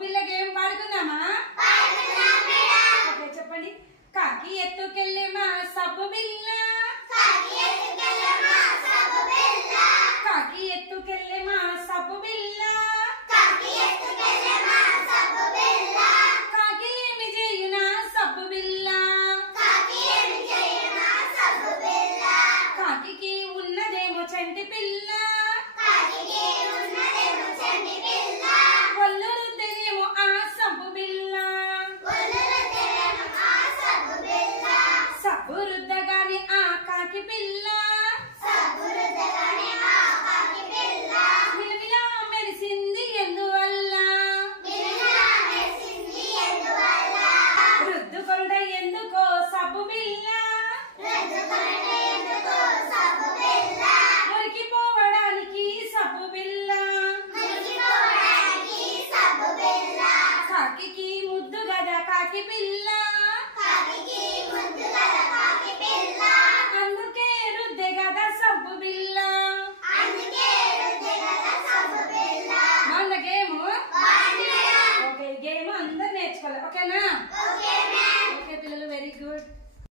బిల్ల game పాడుకుందామా? Okay చెప్పండి. కాకి ఎత్తుకెళ్ళేమా సబ్బు బిల్ల, కాకి ఎత్తుకెళ్ళేమా సబ్బు బిల్ల, కాకి ఏమి చేయునా సబ్బు బిల్ల, కాకి ఉన్నదేమో చంటి పిల్ల, ఒళ్ళు రుద్దనేమో ఆ సబ్బు బిల్ల, సబ్బు రుద్దగానే ఆ కాకి పిల్ల మిలమిలా మెరిసింది ఎందువల్ల, రుద్దుకొండ ఎందుకో సబ్బు బిల్ల, మురికిపోవడానికి సబ్బు బిల్ల, కాకి ముద్దు గదా కాకి పిల్ల, అందుకే రుద్దే గదా సబ్బు బిల్ల. బాగుందా గేమ్? ఓకే గేమ్ అందరు నేర్చుకోవాలి ఓకేనా?